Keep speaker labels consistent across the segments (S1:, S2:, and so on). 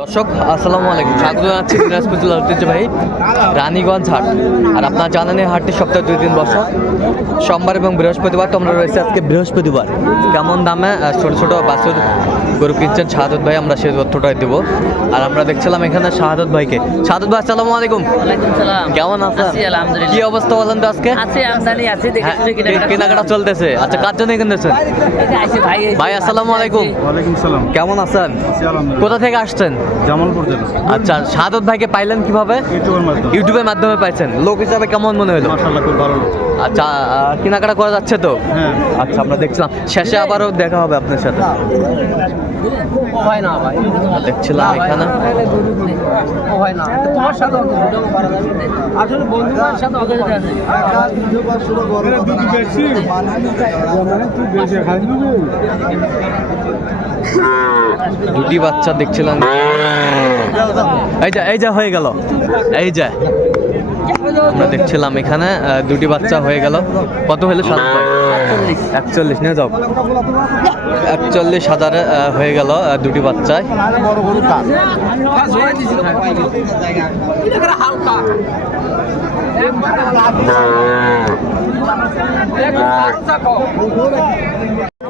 S1: দর্শক আসসালামু আলাইকুম। স্বাগত জানাচ্ছি দিনাজপুর জেলার ঐতিহ্যবাহী রানীগঞ্জ হাট। আর আপনার জানেন এই হাটটি সপ্তাহে দুই দিন বসো সোমবার এবং বৃহস্পতিবার তোমরা রয়েছে আজকে বৃহস্পতিবার। কেমন দামে ছোট ছোট বাছুর গরু কিনছেন শাহাদত ভাই আমরা সেই তথ্যটাই দেবো। আর আমরা দেখছিলাম এখানে শাহাদত ভাইকে। শাহাদত ভাই আসসালামু আলাইকুম।
S2: সালাম।
S1: কেমন আছেন? কি অবস্থা বলেন তো আজকে?
S2: আছে আমদানি আছে দেখে
S1: হ্যাঁ,
S2: কেনাকাটা
S1: কেনাকাটা চলতেছে? আচ্ছা কার জন্য কিনতেছেন?
S2: যে ভাই
S1: আসসালামু আলাইকুম। কেমন আছেন? কোথা থেকে আসছেন?
S3: জামালপুর জেলা।
S1: আচ্ছা শাহাদত ভাইকে পাইলেন কীভাবে?
S3: ইউটিউবের মাধ্যমে।
S1: ইউটিউবের মাধ্যমে পাইছেন। লোক হিসাবে কেমন মনে হলো?
S3: মাশাআল্লাহ খুব ভালো
S1: আচ্ছা কেনাকাটা করা যাচ্ছে তো?
S3: হ্যাঁ।
S1: আচ্ছা আমরা দেখছিলাম। শেষে আবারও দেখা হবে আপনার সাথে।
S2: হয় না ভাই
S1: দেখছিলাম এখানে।
S2: হয় না তোমার সাথে অত ভিডিও করা যাবে আসলে বন্ধুদের সাথে অত যেতে আছে
S1: দুটি বাচ্চা দেখছিলাম। এই যা এই যা, হয়ে গেল। এই যা। আমরা দেখছিলাম এখানে দুটি বাচ্চা হয়ে গেল। কত হলো একচল্লিশ। নিয়ে যাও। একচল্লিশ হাজারে হয়ে গেল দুটি বাচ্চায়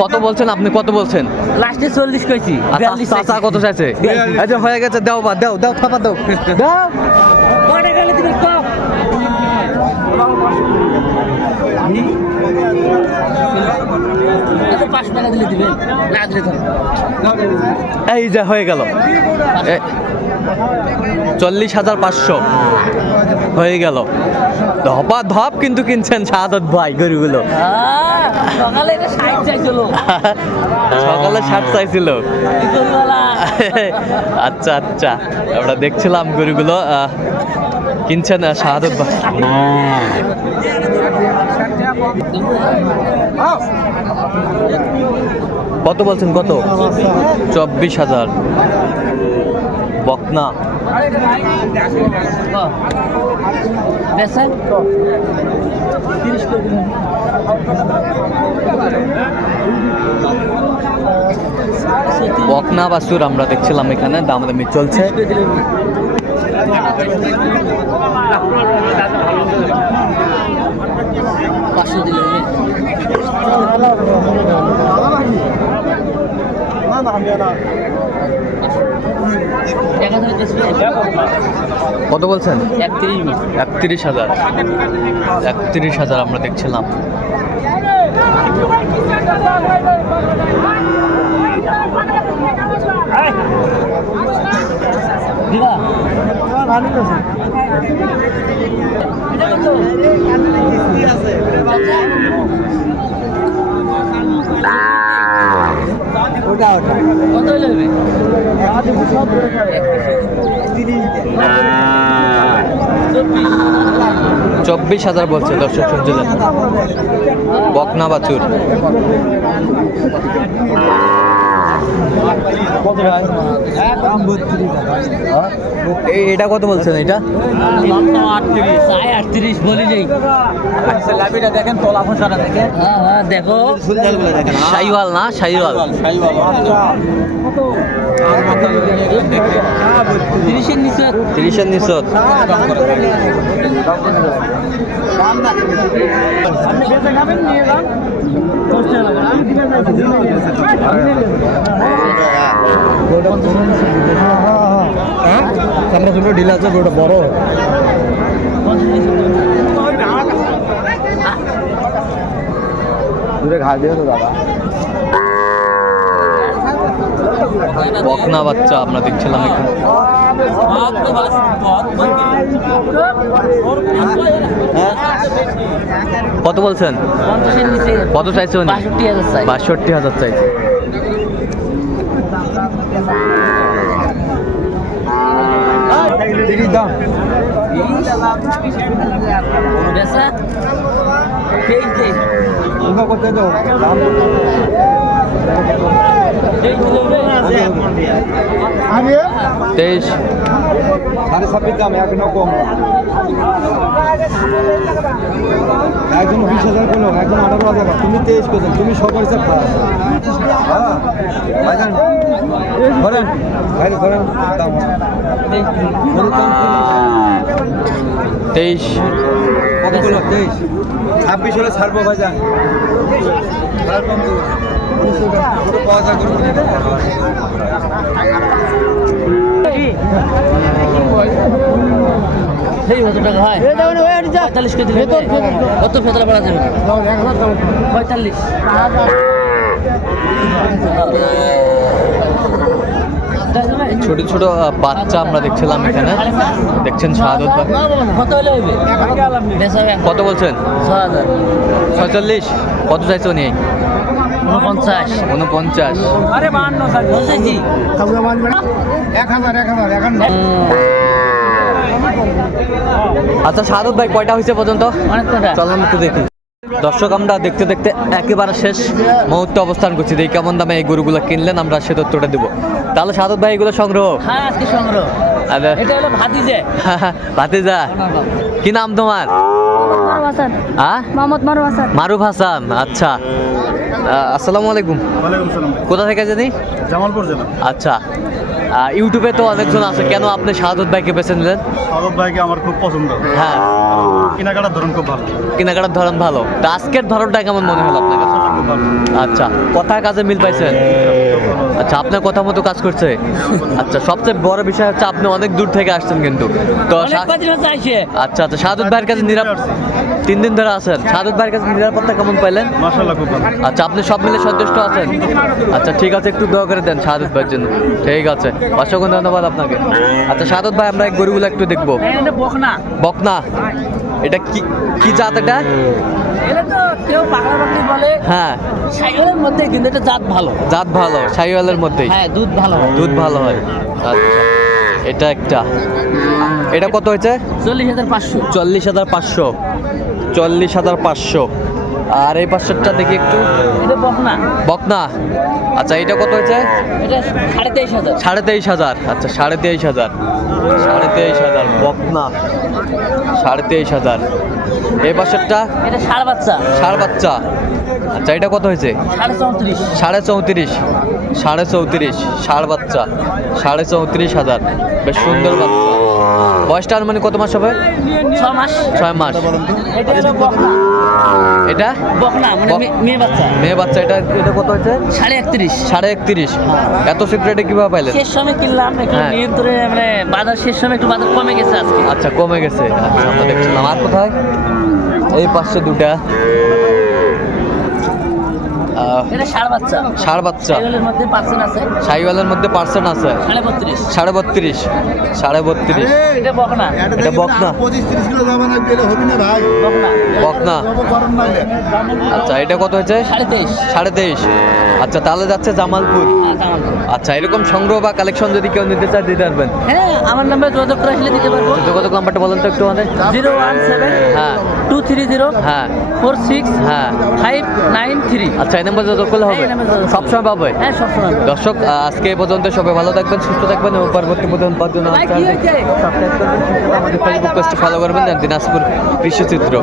S1: কত বলছেন আপনি? কত বলছেন?
S2: লাস্টে চল্লিশ কইছি
S1: আচ্ছা,
S2: বিয়াল্লিশ
S1: চাচা কত চাইছে? যে হয়ে গেছে দাও বা দাও দাও থাপা দাও। দাও।
S2: কটা গেলে তুমি কম আচ্ছা,
S1: এই যে হয়ে গেল। চল্লিশ হাজার পাঁচশো। হয়ে গেল। ধপা ধপ কিন্তু কিনছেন শাহাদত ভাই গরুগুলো।
S2: সকালে ষাট চাইছিল।
S1: আচ্ছা আচ্ছা। আমরা দেখছিলাম গরুগুলো কিনছেন শাহাদত ভাই। কত বলছেন কত? চব্বিশ হাজার। বকনা। বকনা বাসুর আমরা দেখছিলাম এখানে দামাদামি চলছে।
S2: পাঁচশো দিলেন দেখা যাবে
S1: কত বলছেন?
S2: একত্রিশ
S1: হাজার। একত্রিশ হাজার আমরা দেখছিলাম।
S2: দিবা কত হইলে হবে
S1: চব্বিশ হাজার বলছে দর্শক শুনছিলেন। বকনা বাছুর এই- এটা কত বলছেন এটা?
S2: আটত্রিশ বলি নেই
S3: দেখেন তোলা ফোসাটা দেখেন।
S2: হ্যাঁ হ্যাঁ দেখো
S1: সাইওয়াল না সাইওয়াল
S2: তিরিশের নিচে।
S1: তিরিশের নিচত
S3: আমরা দুটো ঢিল আছে ওটা বড় দূরে ঘা দিয়ে তো দাদা
S1: বকনা বাচ্চা আমরা দেখছিলাম এখানে। কত বলছেন? কত চাইছে উনি?
S2: বাষট্টি হাজার চাই
S1: বাষট্টি হাজার চাইছে।
S3: তিরিশ দাম করতে দাও
S2: তেইশ
S3: সাড়ে ছাব্বিশ দাম এক কম একজন বিশ হাজার করল একজন আঠারো হাজার তুমি তেইশ করছেন তুমি সবার হিসাব খারাপ। হ্যাঁ ধরেন ধরেন
S1: তেইশ।
S3: কত করল তেইশ। ছাব্বিশ হলে ছাড়বো ভাইজান। পাওয়া যায়
S2: সেই কত টাকা হয়? পঁয়তাল্লিশ কেজি কত ফেতলা পড়া যাবে পঁয়তাল্লিশ।
S1: ছোট ছোট বাচ্চা আমরা দেখছিলাম এখানে। দেখছেন শাহাদত
S2: কত হলে হবে
S1: কত বলছেন?
S2: ছ হাজার
S1: ছয়চল্লিশ। কত চাইছে নিয়ে
S2: উনপঞ্চাশ।
S1: উনপঞ্চাশ।
S2: আরে বাহান্ন
S3: এক হাজার এক হাজার
S1: আচ্ছা শাহাদত ভাই কয়টা হয়েছে পর্যন্ত? চলুন একটু দেখি। দর্শক আমরা দেখতে দেখতে একেবারে শেষ মুহূর্তে অবস্থান করছি। দেখি কেমন দামে এই গরুগুলো কিনলেন আমরা সে তথ্যটা দেবো। তাহলে সাদত ভাই এগুলো সংগ্রহ?
S2: হ্যাঁ আজকে সংগ্রহ। এটা হলো ভাতিজে।
S1: ভাতিজা? কি নাম তোমার?
S4: মারুফ হাসান।
S1: আ?
S4: মোহাম্মদ মারুফ হাসান।
S1: মারুফ হাসান আচ্ছা। আসসালামু আলাইকুম। কোথা থেকে জানি?
S3: জামালপুর জেলা।
S1: আচ্ছা। ইউটিউবে তো অনেকজন আছে। কেন আপনি শাহাদত ভাইকে বেছে নিলেন?
S3: সাদত ভাইকে আমার খুব পছন্দ।
S1: হ্যাঁ।
S3: কেনাকাটার ধরন খুব ভালো।
S1: কেনাকাটার ধরন ভালো। তা আজকের ধরনটা কেমন মনে হলো আপনার কাছে? আচ্ছা কথা কাজে মিল পাইছেন? আচ্ছা আপনার কথা মতো কাজ করছে? আচ্ছা সবচেয়ে বড় বিষয় হচ্ছে আপনি অনেক দূর থেকে আসছেন কিন্তু। তো আচ্ছা আচ্ছা সাদত ভাইয়ের কাছে নিরাপ তিন দিন ধরে আছেন। সাদত ভাইয়ের কাছে নিরাপত্তা কেমন পাইলেন? আচ্ছা আপনি সব মিলে সন্তুষ্ট আছেন? আচ্ছা ঠিক আছে একটু দোয়া করে দেন শাহাদত ভাইয়ের জন্য। ঠিক আছে। অসংখ্য ধন্যবাদ আপনাকে। আচ্ছা শাহাদত ভাই আমরা এই গরুগুলো একটু দেখব।
S2: বকনা।
S1: বকনা? এটা কি কি জাত এটা?
S2: এটা কেউ পাগলা পাগলি বলে।
S1: হ্যাঁ।
S2: মধ্যে কিন্তু এটা জাত ভালো।
S1: জাত ভালো সাইওয়ালের মধ্যেই।
S2: হ্যাঁ দুধ ভালো। হয়
S1: দুধ ভালো হয়। আচ্ছা এটা একটা। এটা কত হয়েছে?
S2: চল্লিশ হাজার পাঁচশো।
S1: চল্লিশ হাজার পাঁচশো। চল্লিশ হাজার পাঁচশো। আর এই পাঁচশোটা দেখি একটু।
S2: এটা বকনা।
S1: আচ্ছা এটা কত হয়েছে?
S2: এটা সাড়ে তেইশ হাজার।
S1: সাড়ে তেইশ হাজার। আচ্ছা সাড়ে তেইশ হাজার। সাড়ে তেইশ হাজার বকনা। সাড়ে তেইশ হাজার। এই পাশেরটা
S2: এটা ষাড় বাচ্চা।
S1: ষাড় বাচ্চা। আচ্ছা এটা কত হয়েছে?
S2: সাড়ে চৌত্রিশ।
S1: সাড়ে চৌত্রিশ। সাড়ে চৌত্রিশ ষাড় বাচ্চা সাড়ে চৌত্রিশ হাজার। বেশ সুন্দর বাচ্চা। বয়সটা মানে কত মাস হবে?
S2: ছ মাস।
S1: ছয় মাস।
S2: এটা বকনা। মানে মেয়ে বাচ্চা।
S1: মেয়ে বাচ্চা এটা এটা কত হয়েছে?
S2: সাড়ে একত্রিশ।
S1: সাড়ে একত্রিশ। এত সিক্রেটে কীভাবে পাইলেন?
S2: শেষ সময় কিনলাম একটু
S1: হ্যাঁ।
S2: নিয়ন্ত্রণে মানে বাজার শেষ সময় একটু বাজার কমে গেছে আজকে।
S1: আচ্ছা কমে গেছে। আচ্ছা আমরা দেখছিলাম। আর কোথায়? এই পাশে দুটা।
S2: ষাড় বাচ্চা।
S1: ষাড় বাচ্চা।
S2: এগুলোর মধ্যে পার্সেন্ট আছে?
S1: সাইওয়ালের মধ্যে পার্সেন্ট আছে।
S2: সাড়ে বত্রিশ।
S1: সাড়ে বত্রিশ।
S2: এটা বকনা।
S1: বকনা। আচ্ছা এটা কত হয়েছে?
S2: সাড়ে তেইশ।
S1: সাড়ে তেইশ। আচ্ছা তাহলে যাচ্ছে জামালপুর। আচ্ছা এরকম সংগ্রহ বা কালেকশন যদি কেউ নিতে চায় দিতে পারবেন?
S2: হ্যাঁ আমার নাম্বার যোগাযোগ করে আসলে দিতে পারব।
S1: যোগাযোগ নাম্বারটা বলেন তো একটু আমাদের
S2: জিরো ওয়ান সেভেন
S1: হ্যাঁ।
S2: টু থ্রি জিরো
S1: হ্যাঁ।
S2: ফোর সিক্স
S1: হ্যাঁ।
S2: Five nine three.
S1: আচ্ছা এই নাম্বার যোগাযোগ করলে হবে?
S2: যোগাযোগ করলে।
S1: সবসময় পাবে?
S2: হ্যাঁ সবসময়
S1: দর্শক আজকে এই পর্যন্ত সবাই ভালো থাকবেন সুস্থ থাকবেন এবং পরবর্তী পর্যন্ত পাওয়ার জন্য করবেন আমাদের ফেসবুক পেজটি ফলো করবেন দিনাজপুর কৃষিচিত্র।